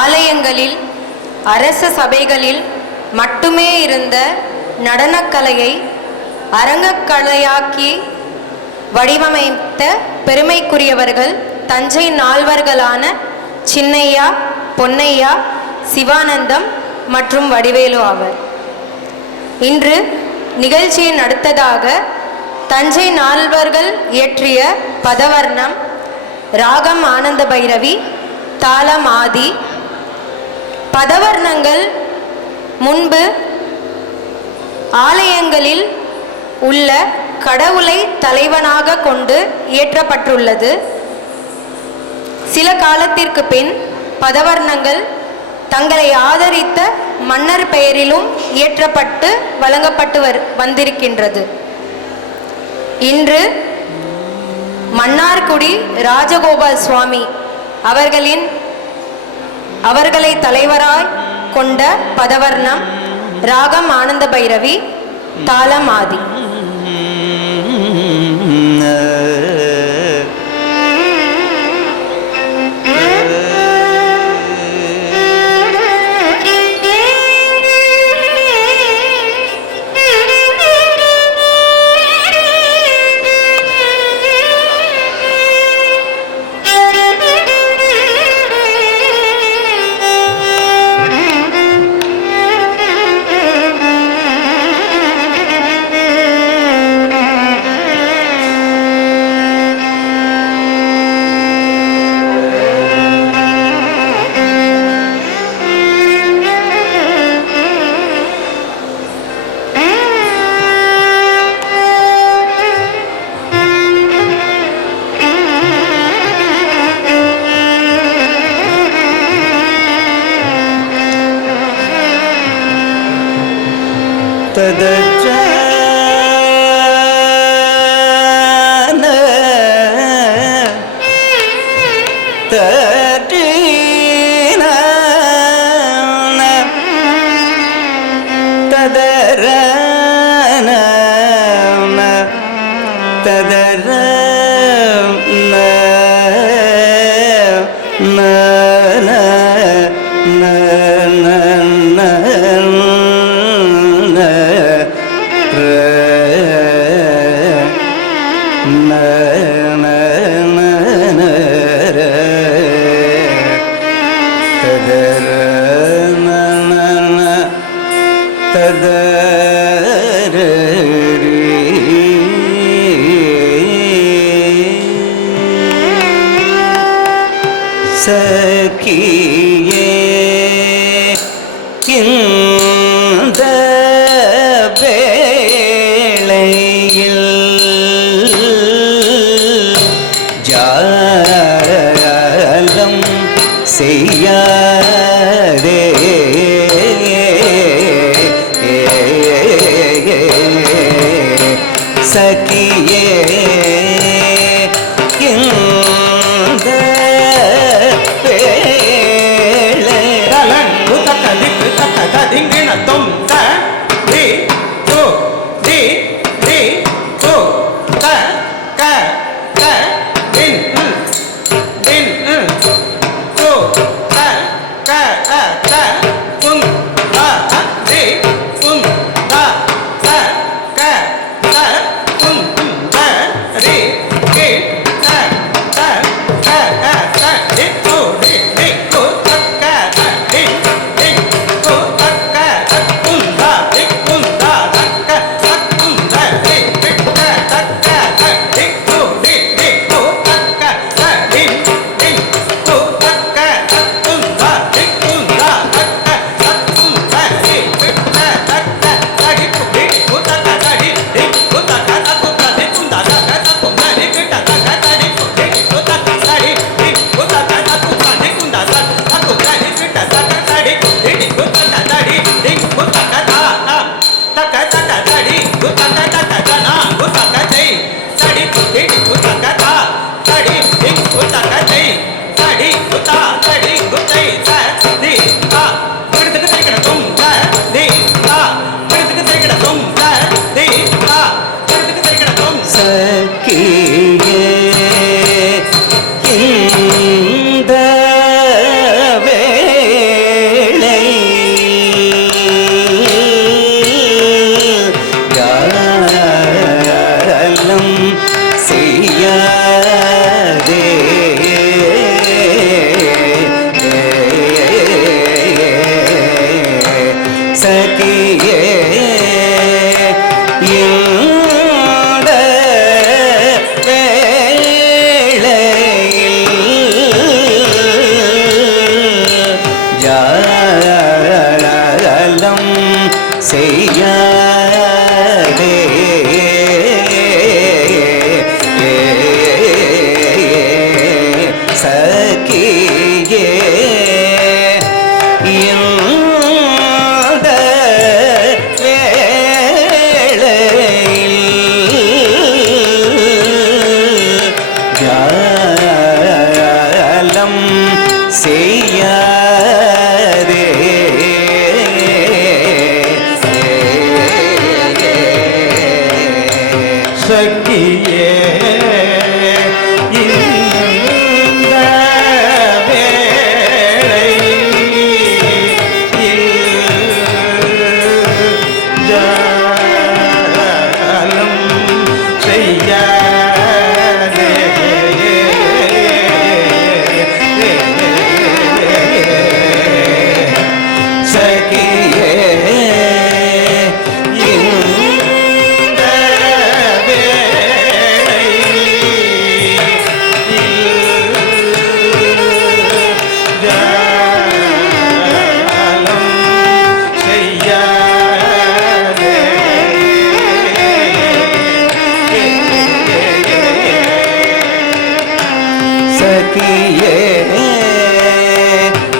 ஆலயங்களில் அரச சபைகளில் மட்டுமே இருந்த நடனக்கலையை அரங்கக்கலையாக்கி வடிவமைத்த பெருமைக்குரியவர்கள் தஞ்சை நால்வர்களான சின்னையா, பொன்னையா, சிவானந்தம் மற்றும் வடிவேலு ஆவர். இன்று நிகழ்ச்சியின் அடுத்ததாக தஞ்சை நால்வர்கள் இயற்றிய பதவர்ணம், ராகம் ஆனந்த பைரவி, தாளம் ஆதி. பதவர்ணங்கள் முன்பு ஆலயங்களில் உள்ள கடவுளை தலைவனாக கொண்டு இயற்றப்பட்டுள்ளது. சில காலத்திற்கு பின் பதவர்ணங்கள் தங்களை ஆதரித்த மன்னர் பெயரிலும் இயற்றப்பட்டு வழங்கப்பட்டு வந்திருக்கின்றது. இன்று மன்னார்குடி ராஜகோபால் சுவாமி அவர்களை தலைவராய் கொண்ட பதவர்ணம், ராகம் ஆனந்த பைரவி, தாளம் ஆதி. சகியே இந்த வேளையில் ஜாலம் செய்யாதே, சகியே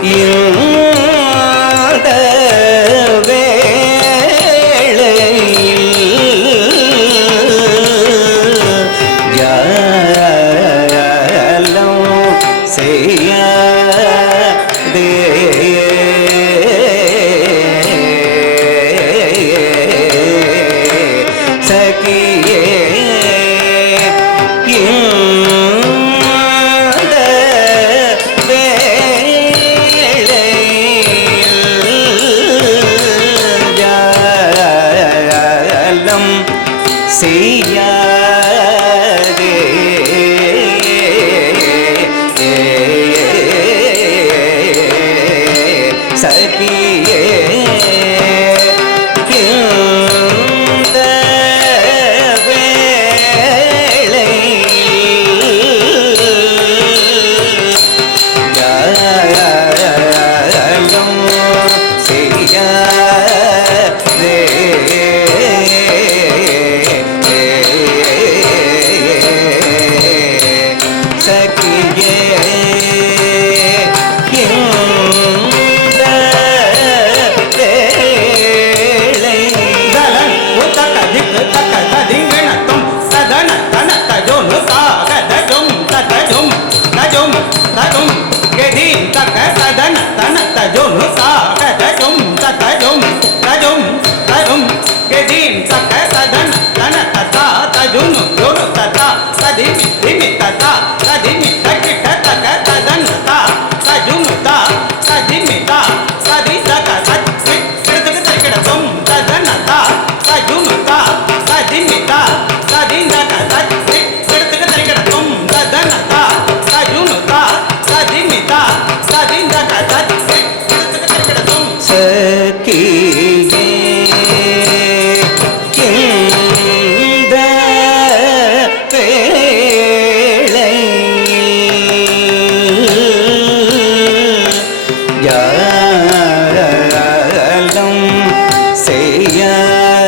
இந்த வேளையில் ஜாலம் செய்யாதே சகியே இந்த வேளையில் ஜாலம் செய்யாதே சகியே இந்த வேளையில் ஜாலம் செய்யாதே சகியே இந்த வேளையில் தலன் உத்தக திக்கு தக்க ததிங்கணத்தும் சதன தன தஜோனு சாகதஜும் ததஜும் தஜும் தஜும் கெதீம் தக்க சதன தன தஜோனு சாகதஜும் ததஜும் தஜும் தஜும் கெதீம் தக்க சதன தன ததா தஜுனு ஜோனு ததா சதிமி திமி ததா சதிமி தக்கிட்ட தக்க ததன தா சஜுனு தா சதிமி தா சதி தக சத் கிடத்துக்கு தக்கிடத்தும் ததனதா சஜுனுதா சதிமிதா சதிந்தக சத் கிடத்துக்கு தக்கிடத்தும் ததனதா சஜுனுதா சதிமிதா சதிந்தக சத் கிடத்துக்கு தக்கிடத்தும் சகியே இந்த வேளையில் ஜாலம் செய்யாதே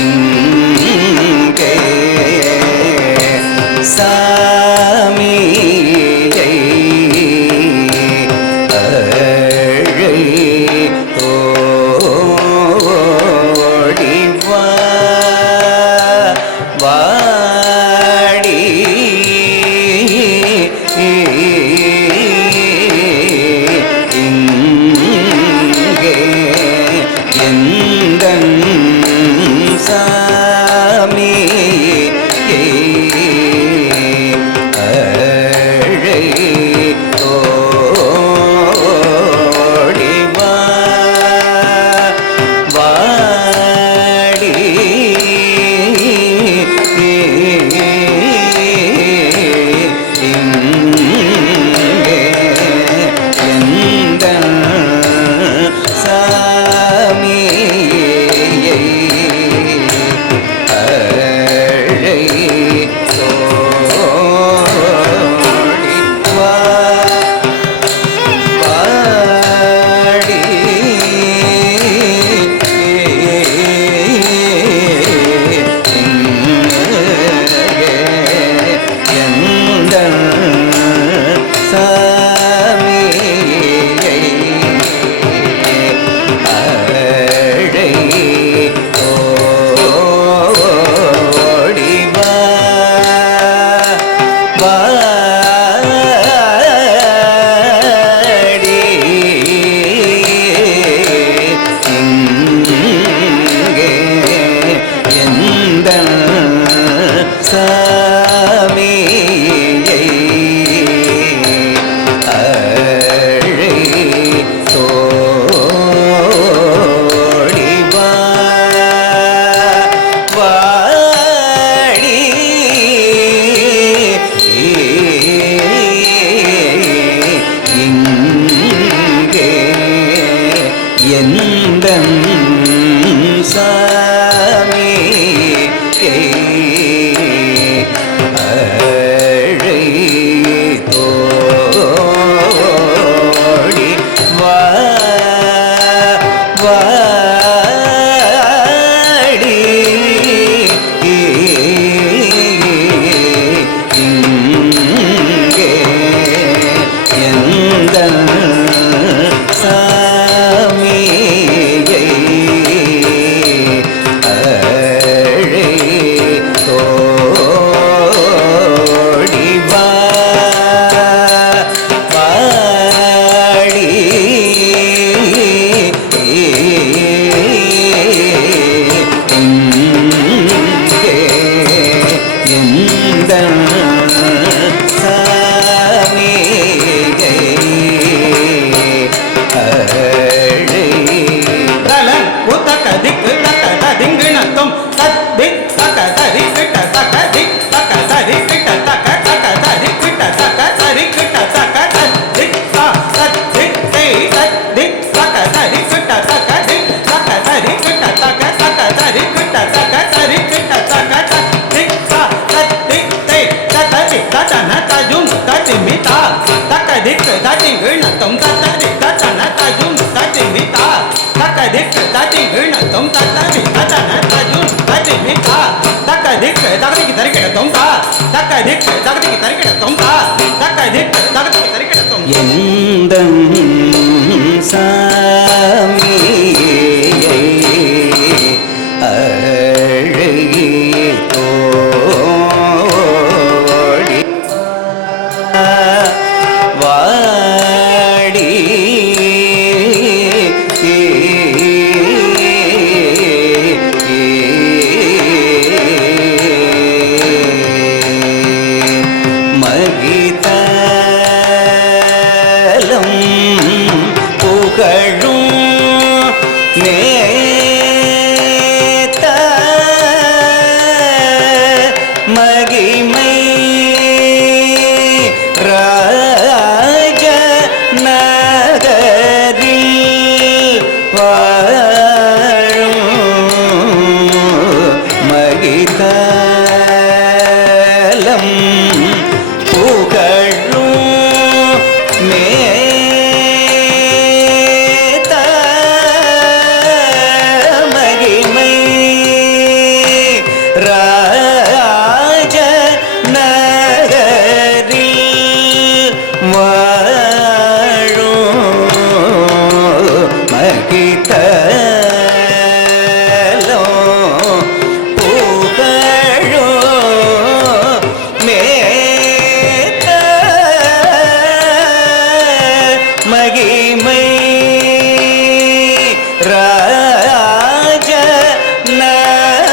இங்கே சாமியை ஓடிவா வாடி இங்கே எந்தன் சாமி ஓடிவா வாடி இங்கே தா தக்க திக்கு தட்டிங்கு நத்தம் தத்ததி தத்தன தஜும் தட்டிமி தா தக்க திக்கு தட்டிங்கு நத்தம் தத்ததி தத்தன தஜும் தட்டிமி தா தக்க திக்கு தகதிக்கு தரிக்கிடத்தம் தா தக்க திக்கு தகதிக்கு தரிக்கிடத்தம் தா தக்க திக்கு தகதிக்கு தரிக்கிடத்தம் எந்தம் சாமியை அழகி தோடி வாடி மகிதலம் புகழும் நேத்த மகிமை ராஜ நகரில் வாழும் மகிதலம் புகழும் மேத்த மகிமை ராஜ நகரில் வாழும் மகிதலம் புகழும் மேத்த மகிமை ராஜ நகரில்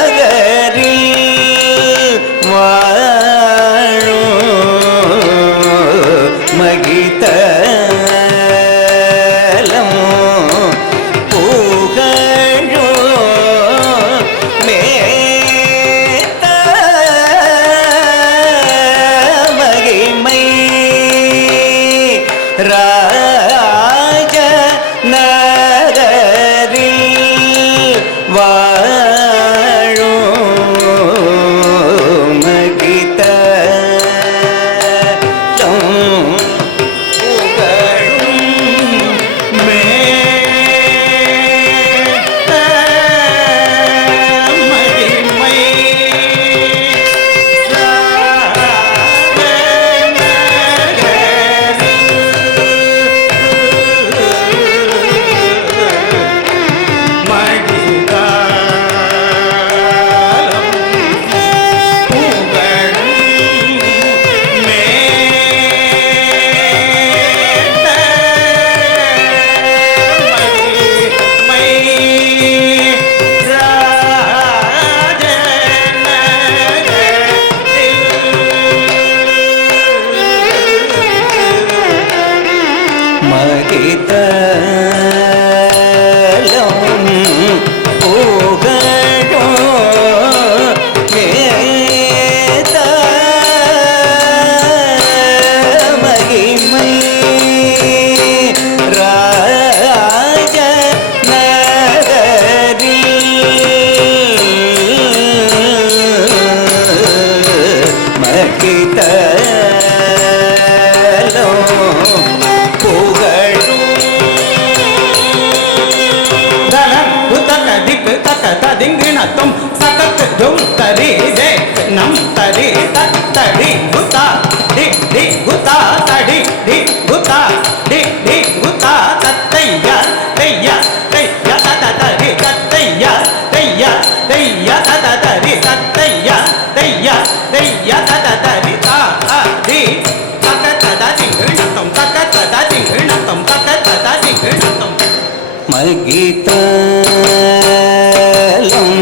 வாழும் மகிதலம் புகழும் மேத்த மகிமை ராஜ நகரில் வாழும் மகிதலம் புகழும் மேத்த மகிமை மகிதலம் புகழும் மேத்த மகிமை ராஜ நகரில் மகிதலம் புகழும் தலம் புத்தக திக்கு தக்க ததிங்கு நத்தம் சதக்கு ஜும் தரி ஜே நம் தரி தடி குத்தா டி டி குத்தா தடி டி குத்தா டி டி குத்தா தத்தையா தையா தையா தத தரி தத்தையா தையா தையா தத தரி தத்தையா தையா தையா தத தரி தா டி தக்க தத திங்கு நத்தம் தக்க தத திங்கு நத்தம் தக்க தத திங்கு நத்தம் மகிதலம்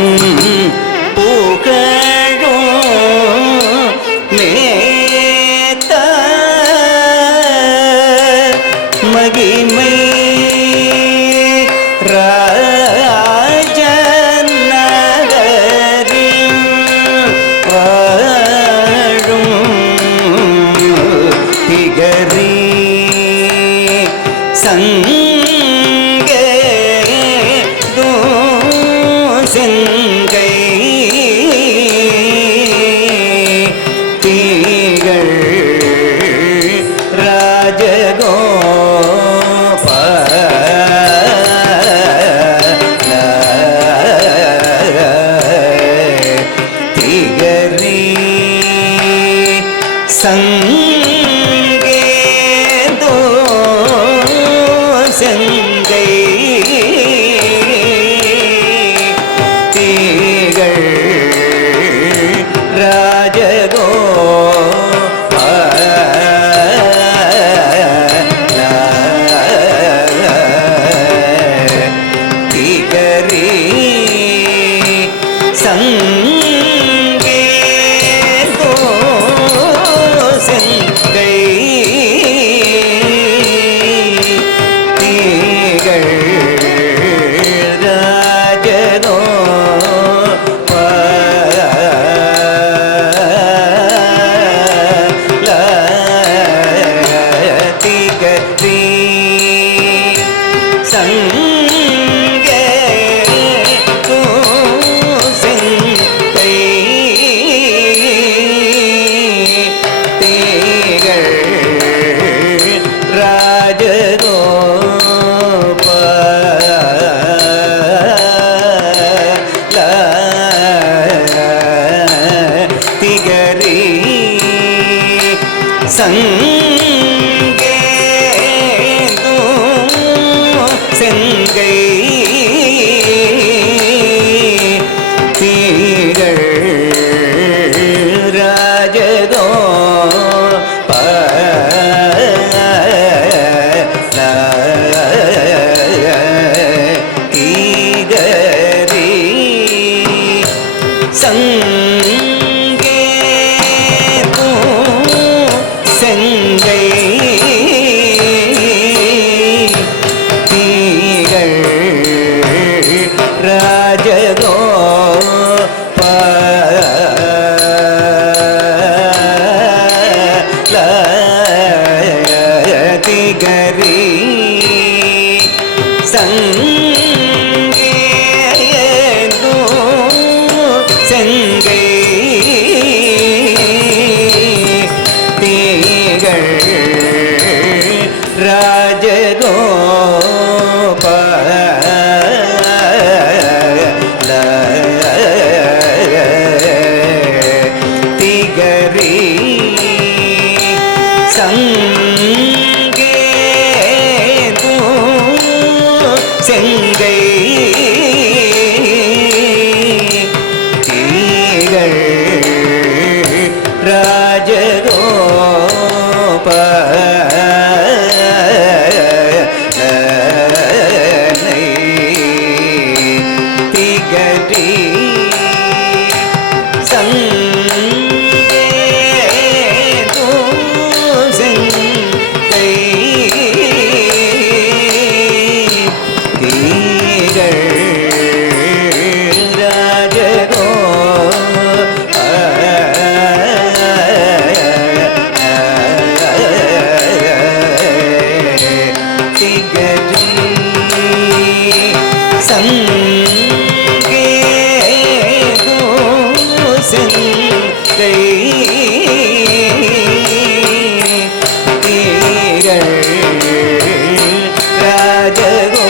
புகழும் நேத்த மகிமை ராஜ நகரில் வாழும் திகரி சங்கே செங்கை திகழ் திகரி சங்கே செங்கை திகழ் திகரி சங்கேது செங்கை திகழ் ராஜகோ திகரி சங்கேது செங்கை திகழ் ராஜகோ திகரி சங்கேது செங்கை திகழ் ராஜகோப திகரி சங்கேது செங்கை திகழ் ராஜகோப திகரி சங்கேது செங்கை திகழ் ராஜகோ திகரி சங்கேது செங்கை திகழ் ராஜகோ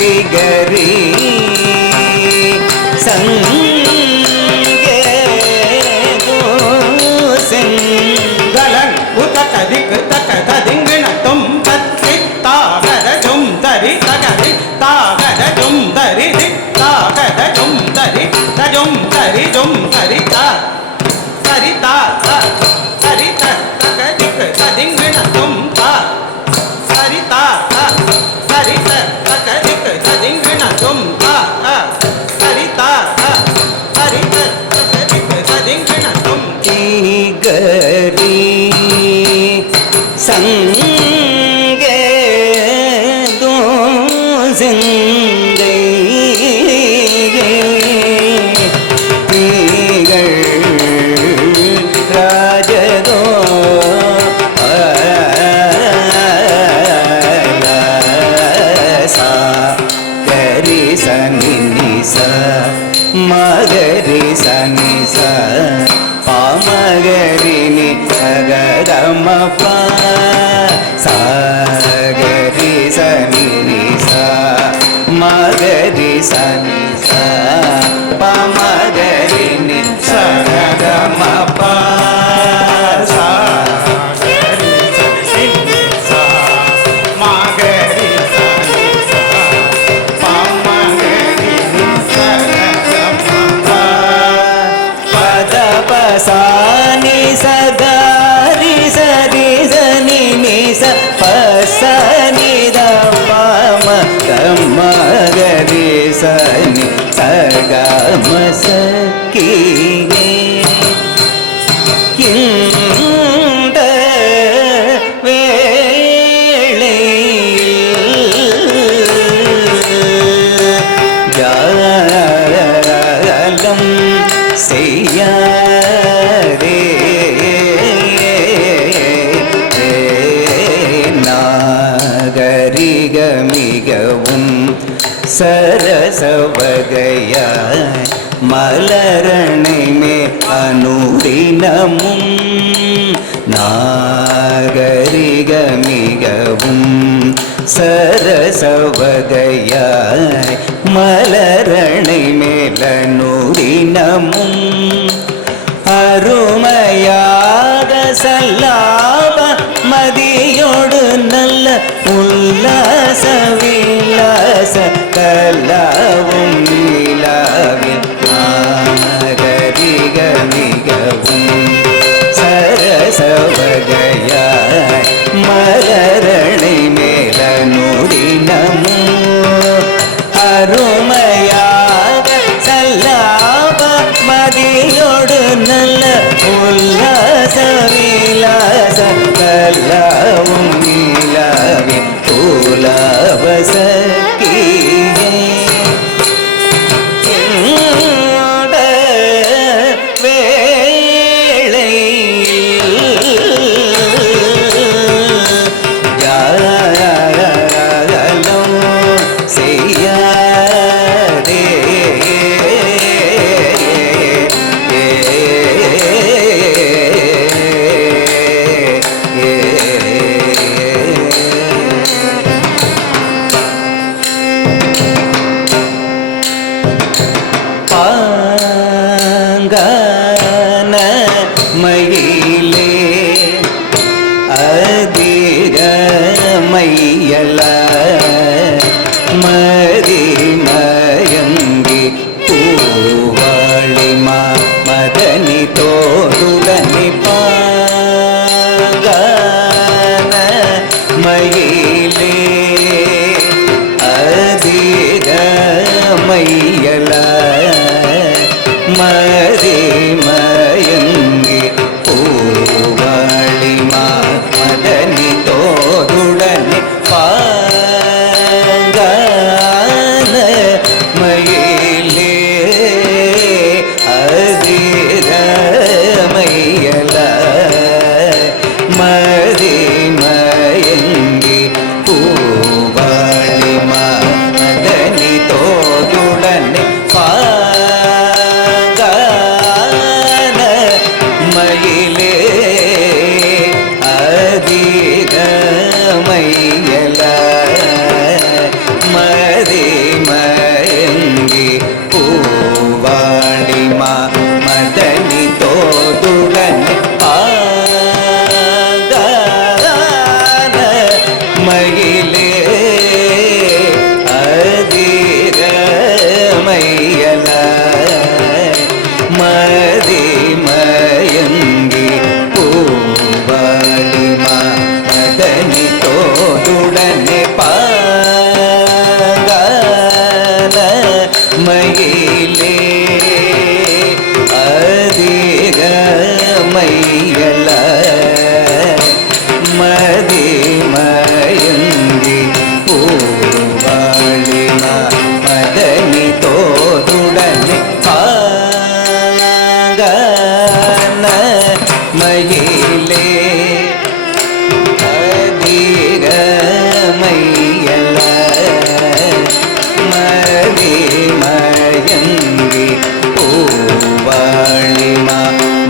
திகரி சங்கேது கலன் உதக திக்கு தக்க ததிங்கு நத்தும் தத்தி தாகத ஜும் தரி தகதி தாகத ஜும் தரி தி தாகத ஜும் தரி தஜும் தரி ஜும் தரி தா சரி தா சரி த தக திக்கு ததிங்கு நத்தும் தா சரி தா சரி த தக திக்கு ததிங்கு நத்தும் தா சரி தா சரி த தக திக்கு ததிங்கு நத்தும் திகரி சங்கேது செங்கை திகழ் ராஜகோ கரி சனி நிச மகரி சனி ச பாமகரி நி சகதம ப சகரி சனி நிச மகரி சனி ச பாமகரி நி சகதம ப சானி சகாரி சரி சனி நிச பசனி தம கமகரி சனி சகம சகி இந்த வேளையில் சவகையாய் மலரணை மே அனுதினமும் நாகரிக மிகவும் சரசவகையாய் மலரணை மேலனுதினமும் அருமையாக சல்லாப மதியோடு நல்ல உல்லாச வில்லாச கலாவும் நீலாவில் நாகரிக மிகவும் சரசவகையாய் மலரணை மேலனுதினமும் அருமையாக சல்லாப மதியோடு நல்ல உல்லாச விலாச கல்லாவும் நீலாவின் கூலாவசக்கியே வேளை ஜாலம் செய்யாதே பாங்கான மயிலே அதிக மையல மதிமயங்கி பூவாளிமா மதனி தோதுடனி பாங்கான மயிலே அதிக மையல மதிமயங்கி பூவாளிமா மதனி தோதுடனி பாங்கான மயிலே அதிர மையல மதிமயங்கி பூவாளிமா மதனி தோதுடனி பாங்கான மயிலே அதிக மையல மதிமயங்கி பூவாளிமா மதனி தோதுடனி பாங்கான மயிலே அதிர மையல மதிமயங்கி பூவாளிமா மதனி தோதுடனே பாங்கான மயிலே அதிக மையல மதிமயங்கி பூவாளிமா மதனி தோதுடனே பாங்கான மயிலே அதிக மையல மதிமயங்கி பூவாளிமா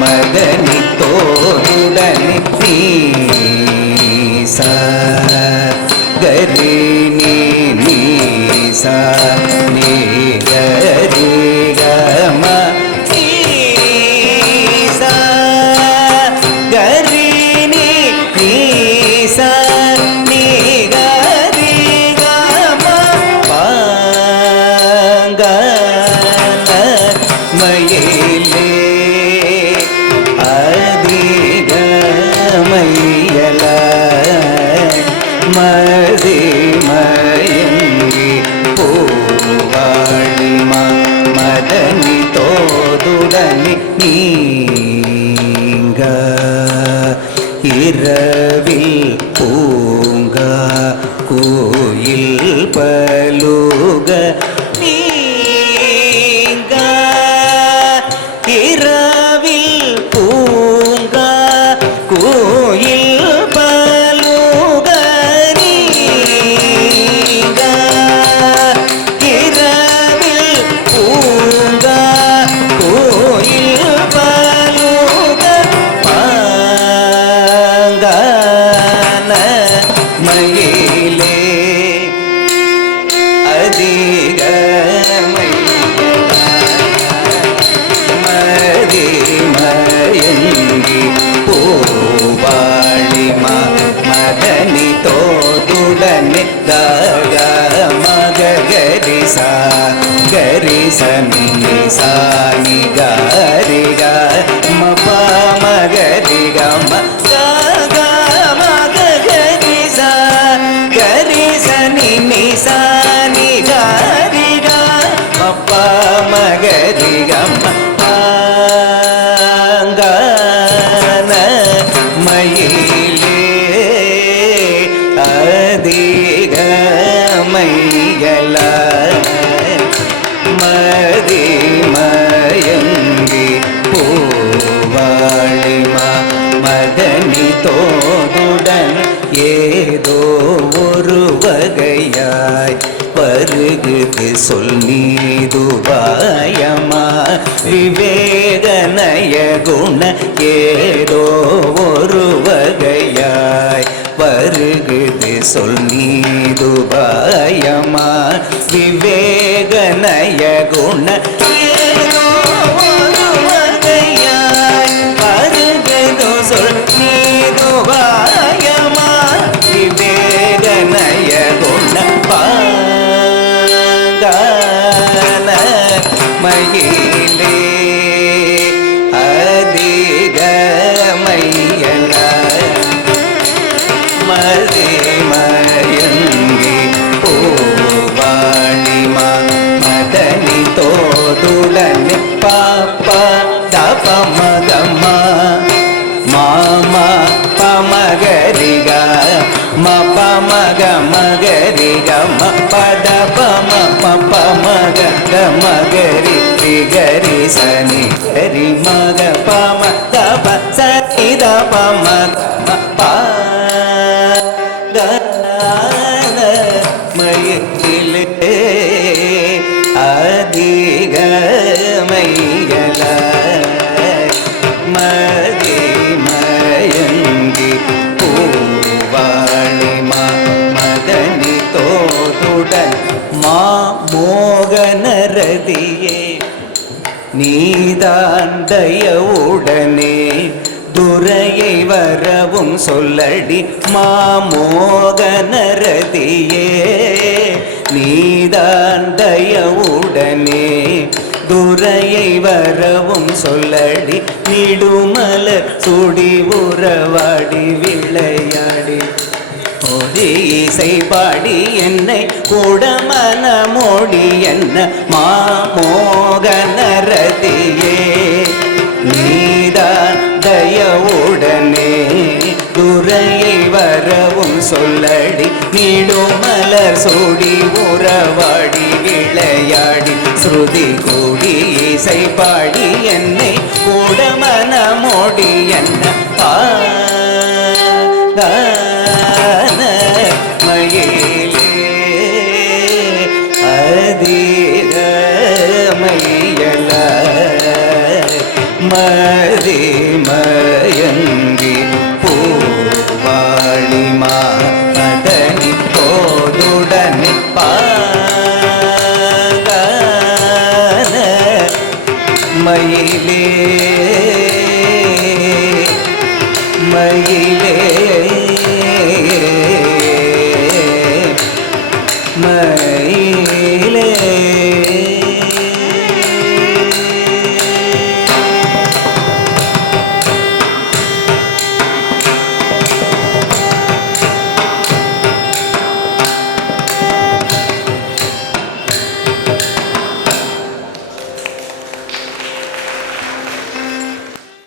மதனி தோதுடனி நீசா கரி நீசா நீகரி கம நீசா கரி நீசா நீகரி கம பாங்கான மயிலே அதிக மையல மதிமயங்கி பூவாளிமா மதனி தோதுடனி நீங்க இரவில் பூங்கா கோயில் பலுக நீங்க இரவில் பூங்கா கோயில் பலுக நீங்க இரவில் சனி சாணி காரிக மப மகரிக மகரி சா கரி சனி சாணி காரிக மப மகரிக மயிலே அதிக மையல மதி மயங்கி பூவாழிமா மதனி தோடுடன் ஏதோ ஒரு வகையாய் வருகுது சொல் நீதுபாயமா விவேகநய குண ஏதோ ஒரு வகையாய் வருகுது சொல் நீதுபாயமா விவேகநய குண ஏதோ ஒரு வகையாய் வருகுது சொல் நீதுபாயமா விவேகநய குண மயிலே அதிக மையல மதி மயங்கி பூவாணிமா மதனி தோடுடன் பாப்ப தப மகமா மாமா பமகரிக மப மக மகரிக பத பம பப மக மகரி திகரி சனி கரி மக பம தப சனி தப மக மயிலே அதிக மையல மதி மயங்கி பூவாணிமா மதனி தோடுடன் மா மோகனரதியே நீதான் தயவுடனே துரையை வரவும் சொல்லடி மாமோகனரதியே நீதான் தயவுடனே துரையை வரவும் சொல்லடி நிடுமலர் சுடி உறவாடி விளையாடி ஒரு இசை பாடி என்னை குடமன மோடி என்ன மாமோகனரதியே நீதான் தயவுடனே துரையை வரவும் சொல்லடி நீடுமலர் சூடி உறவாடி விளையாடி ஸ்ருதி கூடி இசை பாடி என்னை கூடமன மோடி என்ன மயிலே அதிக மையல